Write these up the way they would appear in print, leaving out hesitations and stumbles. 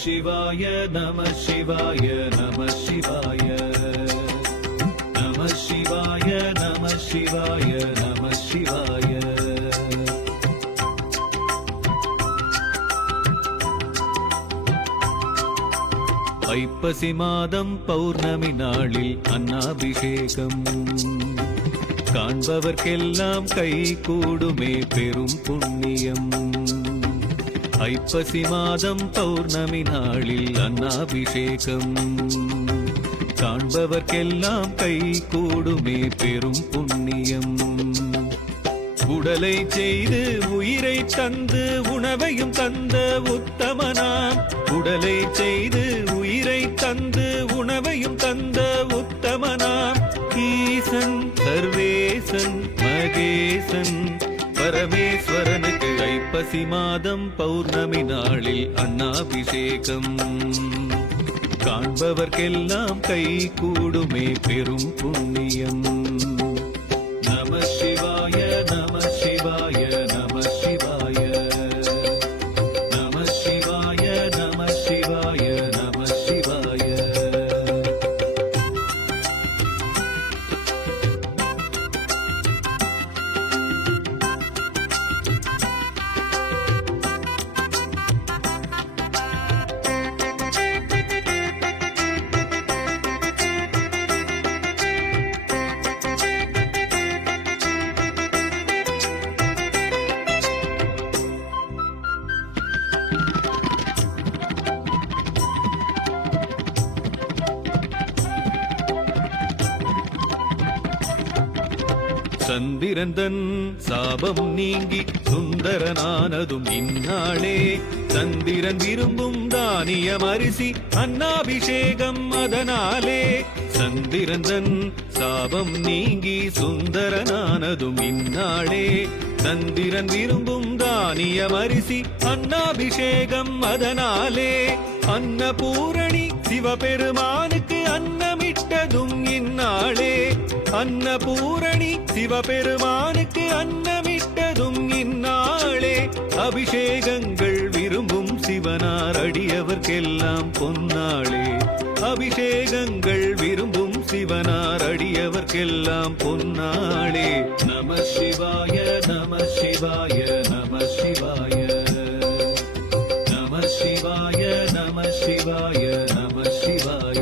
சிவாய நம சிவாய நம சிவாய நம சிவாய நம சிவாய நம சிவாய. ஐப்பசி மாதம் பௌர்ணமி நாளில் அன்னாபிஷேகம் காண்பவர்க்கெல்லாம் கை கூடுமே பெரும் புண்ணியம். ஐப்பசி மாதம் பௌர்ணமி நாளில் அன்னாபிஷேகம் காண்பவர்க்கெல்லாம் கை கூடுமே பெரும் புண்ணியம். உடலை செய்து உயிரை தந்து உணவையும் தந்த உத்தமனாம். உடலை செய்து உயிரை தந்து உணவையும் தந்த உத்தமனாம். ஈசன் சர்வேசன் மகேசன் பரமேஸ்வரனுக்கு ஐப்பசி மாதம் பௌர்ணமி நாளில் அன்னாபிஷேகம் காண்பவர்க்கெல்லாம் கை கூடுமே பெரும் புண்ணியம். நம சிவாய நம சிவாய நம சிவாய நம சிவாய நம சிவாய நம சிவாய. சந்திரந்தன் சாபம் நீங்கி சுந்தரனானதும் இந்நாளே. சந்திரன் விரும்பும் தானியம் அரிசி அன்னாபிஷேகம் அதனாலே. சந்திரந்தன் சாபம் நீங்கி சுந்தரனானதும் இந்நாளே. சந்திரன் விரும்பும் தானியம் அரிசி அன்னாபிஷேகம் அதனாலே. அன்னபூரணி சிவபெருமானுக்கு அன்னமிட்டதும் இந்நாளே. அன்னபூரணி சிவபெருமானுக்கு அன்னமிட்டதும் இந்நாளே. அபிஷேகங்கள் விரும்பும் சிவனார் அடியவர்க்கெல்லாம் பொன்னாளே. அபிஷேகங்கள் விரும்பும் சிவனார் அடியவர்க்கெல்லாம் பொன்னாளே. நம சிவாய நம சிவாய நம சிவாய நம சிவாய நம சிவாய நம சிவாய.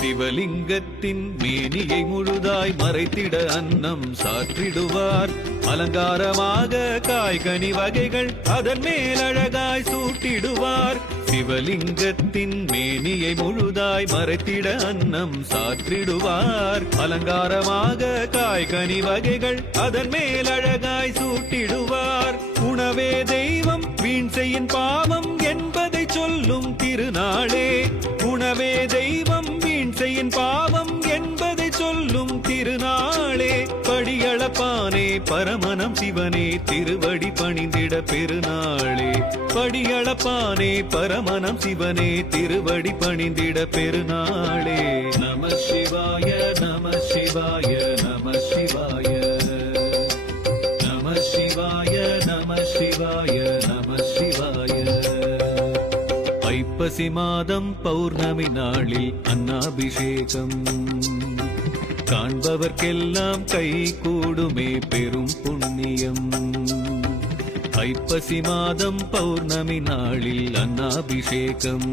சிவலிங்கத்தின் மேனியை முழுதாய் மறைத்திட அன்னம் சாற்றிடுவார். அலங்காரமாக காய்கனி வகைகள் அதன் மேல் அழகாய் சூட்டிடுவார். சிவலிங்கத்தின் மேனியை முழுதாய் மறைத்திட அன்னம் சாற்றிடுவார். அலங்காரமாக காய்கனி வகைகள் அதன் மேல் அழகாய் சூட்டிடுவார். உணவே தெய்வம் வீண் செய்யின் பாவம் என்பதை சொல்லும் திருநாளே. உணவே தெய்வம் வீண் செய்யின் பாவம் என்பதை சொல்லும் திருநாளே. படியளப்பானே பரமனம் சிவனே திருவடி பணிந்திட பெருநாளே. படியளப்பானே பரமனம் சிவனே திருவடி பணிந்திட பெருநாளே. நம சிவாய நம சிவாய நம சிவாய நம சிவாய நம சிவாய நம சிவாய. ஐப்பசி மாதம் பௌர்ணமி நாளில் அன்னாபிஷேகம் காண்பவர்க்கெல்லாம் கை கூடுமே பெரும் புண்ணியம். ஐப்பசி மாதம் பௌர்ணமி நாளில் அன்னாபிஷேகம்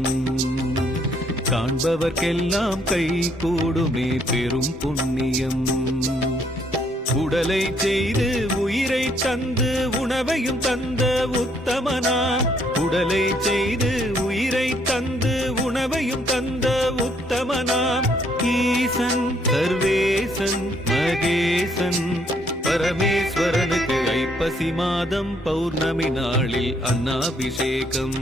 காண்பவர்க்கெல்லாம் கை கூடுமே பெரும் புண்ணியம். உடலை செய்து உயிரை தந்து உணவையும் தந்த உத்தமனாம். உடலை செய்து உயிரை தந்து உணவையும் தந்த உத்தமனாம். ஈசன் சர்வேசன் மகேசன் பரமேஸ்வரனுக்கு ஐப்பசி மாதம் பௌர்ணமி நாளில் அன்னாபிஷேகம்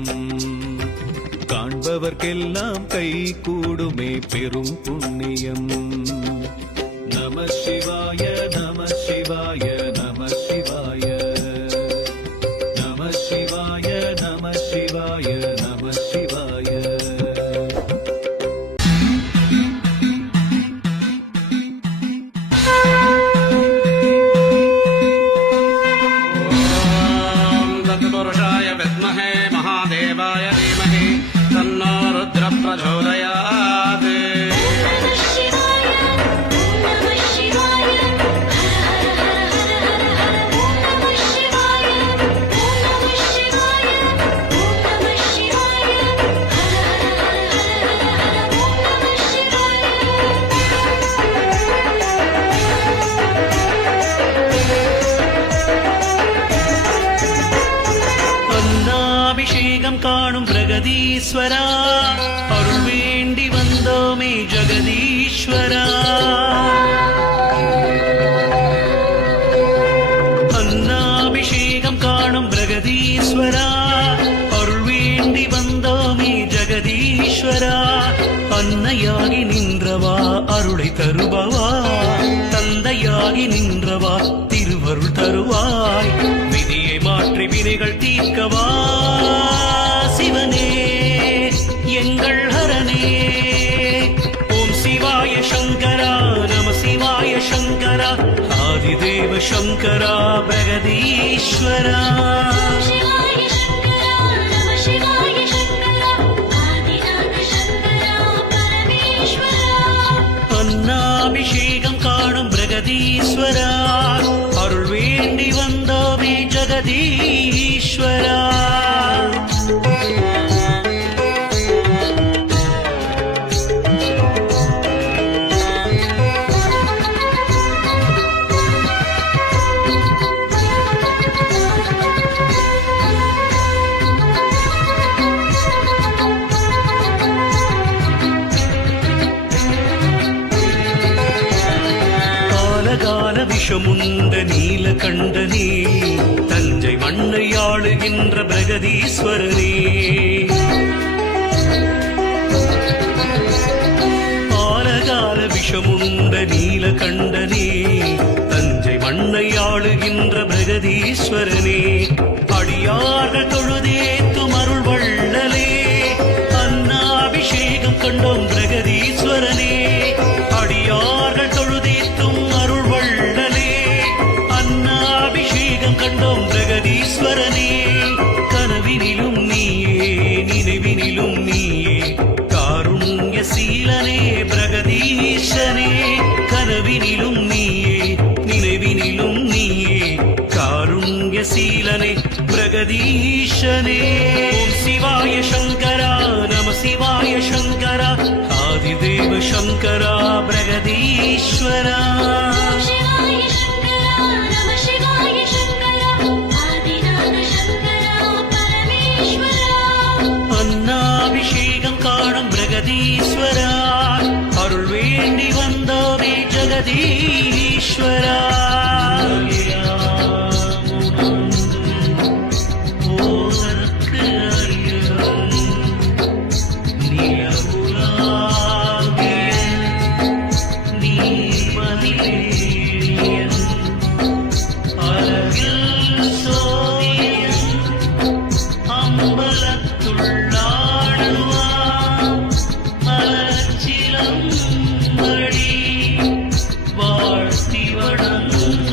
காண்பவர்க்கெல்லாம் கை கூடுமே பெரும் புண்ணியம். நம சிவாய நம சிவாய நம சிவாய நம சிவாய நம சிவாய நம சிவாய. तत्पुरुषाय विद्महे महादेवाय धीमहि तन्नो रुद्र प्रचोदयात्. அன்னாபிஷேகம் காணும் பிரகதீஸ்வரா, அருள் வேண்டி வந்தோமே ஜெகதீஸ்வரா. அன்னாபிஷேகம் காணும் பிரகதீஸ்வரா, அருள் வேண்டி வந்தோமே ஜெகதீஸ்வரா. அன்னையாகி நின்றவா அருளை தருபவா, தந்தையாகி நின்றவா திருவருள் தருவாய். விதியை மாற்றி வினைகள் தீர்க்கவா சிவனே எங்கள் ஹரனே. ஓம் சிவாய சங்கரா நம சிவாய சங்கரா, ஆதிதேவ சங்கரா பிரகதீஸ்வரா. அன்னாபிஷேகம் காணும் பிரகதீஸ்வரா, அருள் வேண்டி வந்தோமே ஜெகதீஸ்வரா. காலகால விஷமுண்ட நீலகண்டனே, தஞ்சை மண்ணை ஆளுகின்ற பிரகதீஸ்வரனே. காலகால விஷமுண்ட நீலகண்டனே, தஞ்சை மண்ணை ஆளுகின்ற பிரகதீஸ்வரனே. அடியார்கள் தொழுதேத்தும் அருள் வள்ளலே, அன்னாபிஷேகம் கண்டோம் பிரகதீஸ்வரனே. அடியார்கள் தொழுதேத்தும் அருள் வள்ளலே, அன்னாபிஷேகம் கண்டோம் பிரகதீஸ்வரனே. கனவினிலும் நீயே நினைவினிலும் நீயே காருண்ய சீலனே பிரகதீஷனே. கனவினிலும் நீயே நினைவினிலும் நீயே காருண்ய சீலனே பிரகதீஷனே. ஓம் சிவாய சங்கரா நம சிவாய சங்கரா, ஆதிதேவ சங்கரா பிரகதீஸ்வரா. அன்னாபிஷேகம் காணும் பிரகதீஸ்வரா, அருள் வேண்டி வந்தோமே ஜெகதீஸ்வரா. ஓதற்கு அரியன் நிலவுலாகிய நீர்மதிலேறியன் அழகில் சோதியன் அம்பலத்துள்ளாடுவான் மலர்ச்சிலம்படி வாழ்த்தி வணங்குவான்.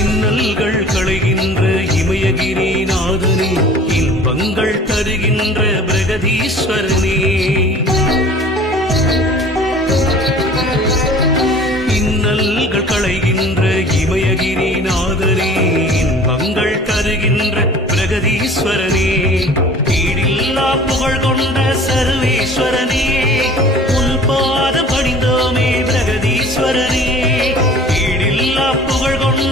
இன்னல்கள் களைகின்ற இமயகிரி நாதனே, இன்பங்கள் தருகின்ற பிரகதீஸ்வரனே. இன்னல்கள் களைகின்ற இமயகிரி நாதனே, இன்பங்கள் தருகின்ற பிரகதீஸ்வரனே. ஈடில்லா புகழ் கொண்ட சர்வேஸ்வரனே, உன் பாதம் பணிந்தோமே பிரகதீஸ்வரனே. ஈடில்லா புகழ் கொண்ட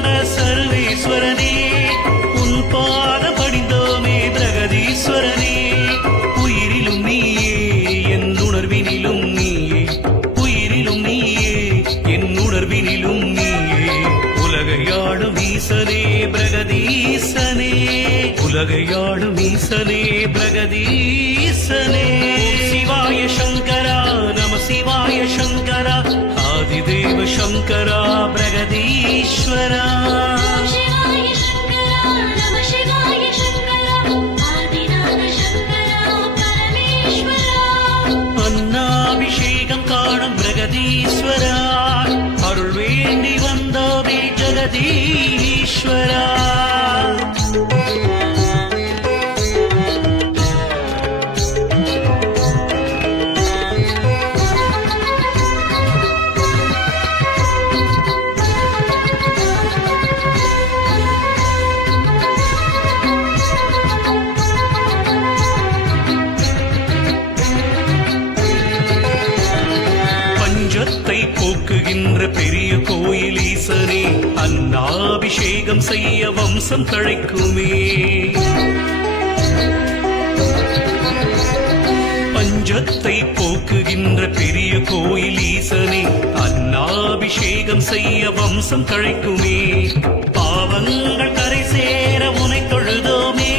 உலகையாடும் ஈசனே பிரகதீசனே. சிவாய சங்கரா நம சிவாய சங்கரா ஆதிதேவ சங்கரா பிரகதீஸ்வரா. शिवाय शङ्करा नमः शिवाय शङ्करा आदिनाथ शङ्करा परमेश्वरा. அன்னாபிஷேகம் காணும் பிரகதீஸ்வரா அருள் வேண்டி வந்தோமே ஜெகதீஸ்வரா. பஞ்சத்தை போக்குகின்ற பெரிய கோயில் ஈசனே அன்னாபிஷேகம் செய்ய வம்சம் தழைக்குமே. பஞ்சத்தை போக்குகின்ற பெரிய கோயில் ஈசனே அன்னாபிஷேகம் செய்ய வம்சம் தழைக்குமே. பாவங்கள் கரை சேர உனை தொழுதோமே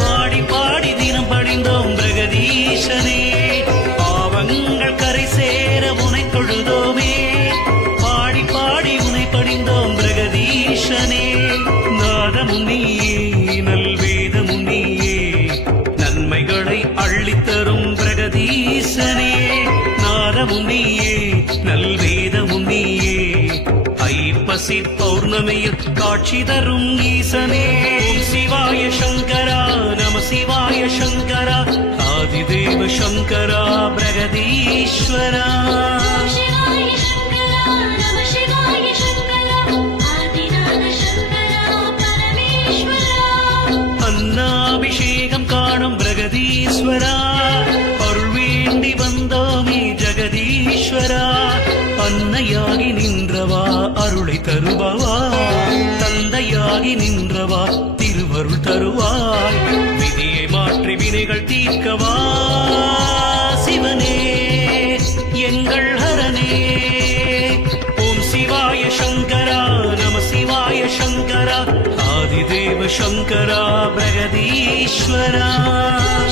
பாடி பாடி தினம் படிந்தோம் பிரகதீசனே. பாவங்கள் கரை சேர உனை தொழுதோமே பாடி பாடி உனை படிந்தோம் பிரகதீசனே. நாதமும் நீயே நல்வேதமும் நீயே நன்மைகளை அள்ளித்தரும் பிரகதீசனே. நாதமும் நீயே நல்வேதமும் நீயே ஐப்பசி பௌர்ணமியில் காட்சி தரும் ஈசனே. சிவாய சங்கரா நம சிவாய சங்கரா ஆதிதேவ சங்கரா பிரகதீஸ்வரா. शिवाय शङ्करा नमः शिवाय शङ्करा आदिनाथ शङ्करा परमेश्वरा. அன்னாபிஷேகம் காணும் பிரகதீஸ்வரா அருள் வேண்டி வந்தோமே ஜெகதீஸ்வரா. அன்னையாகி நின்றவா அருளை தருபவா தந்தையாகி நின்றவா திருவருள் தருவாய். விதியை மாற்றி வினைகள் தீர்க்கவா சிவனே எங்கள் ஹரனே. ஓம் சிவாய சங்கரா நம சிவாய சங்கரா ஆதிதேவ சங்கரா பிரகதீஸ்வரா.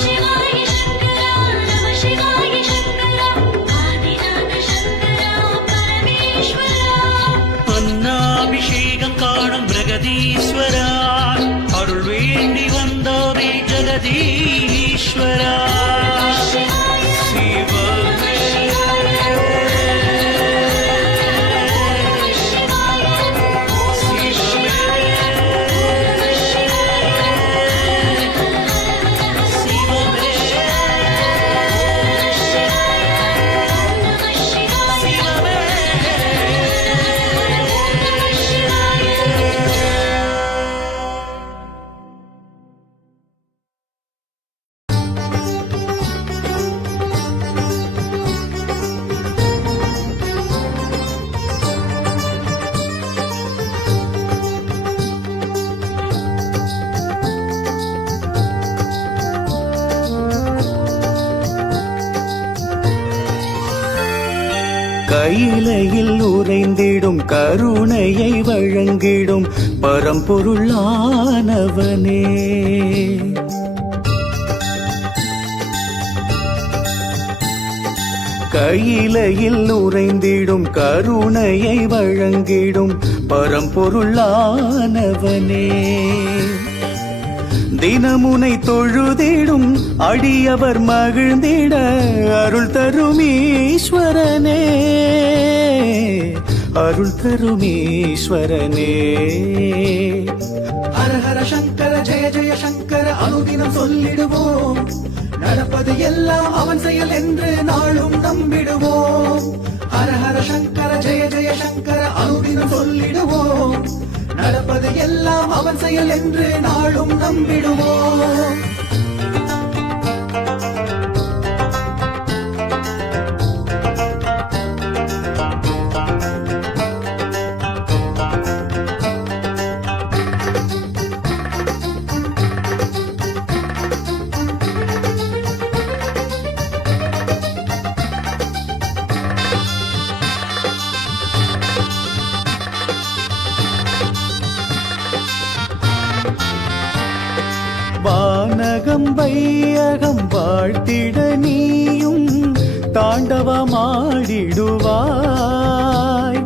शिवाय शङ्करा नमः शिवाय शङ्करा आदिनाथ शङ्करा परमेश्वरा. அன்னாபிஷேகம் காணும் பிரகதீஸ்வரா அருள் வேண்டி வந்தோமே ஜெகதீஸ்வரா. சிவமே கையிலையில் உறைந்திடும் கருணையை வழங்கிடும் பரம்பொருளானவனே. கையிலையில் உறைந்திடும் கருணையை வழங்கிடும் பரம்பொருளானவனே. தினமுனை தொழுதிடும் அடியவர் மகிழ்ந்திட அருள் தரும் ஈஸ்வரனே. அருள் தரும் ஈஸ்வரனே. ஹர ஹர சங்கர ஜெய ஜெய சங்கர அனுதினம் சொல்லிடுவோம். நடப்பது எல்லாம் அவன் செயல் என்று நாளும் நம்பிடுவோம். ஹர ஹர சங்கர ஜெய ஜெய சங்கர அனுதினம் சொல்லிடுவோம். நடப்பது எல்லாம் அவன் செயல் என்று நாளும் நம்பிடுவோம். வாழ்த்திட நீயும் தாண்டவமாடிடுவாய்.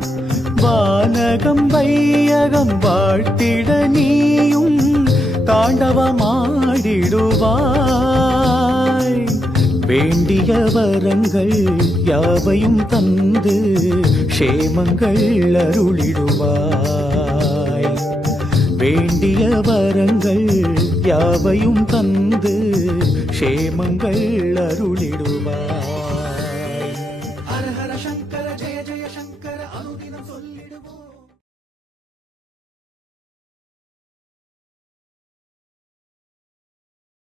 வானகம் வையகம் வாழ்த்திட நீயும் தாண்டவமாடிடுவாய். வேண்டிய வரங்கள் யாவையும் தந்து க்ஷேமங்கள் அருளிடுவாய். வேண்டிய வரங்கள் யாவையும் தந்து க்ஷேமங்கள் அருளிடுவாய்.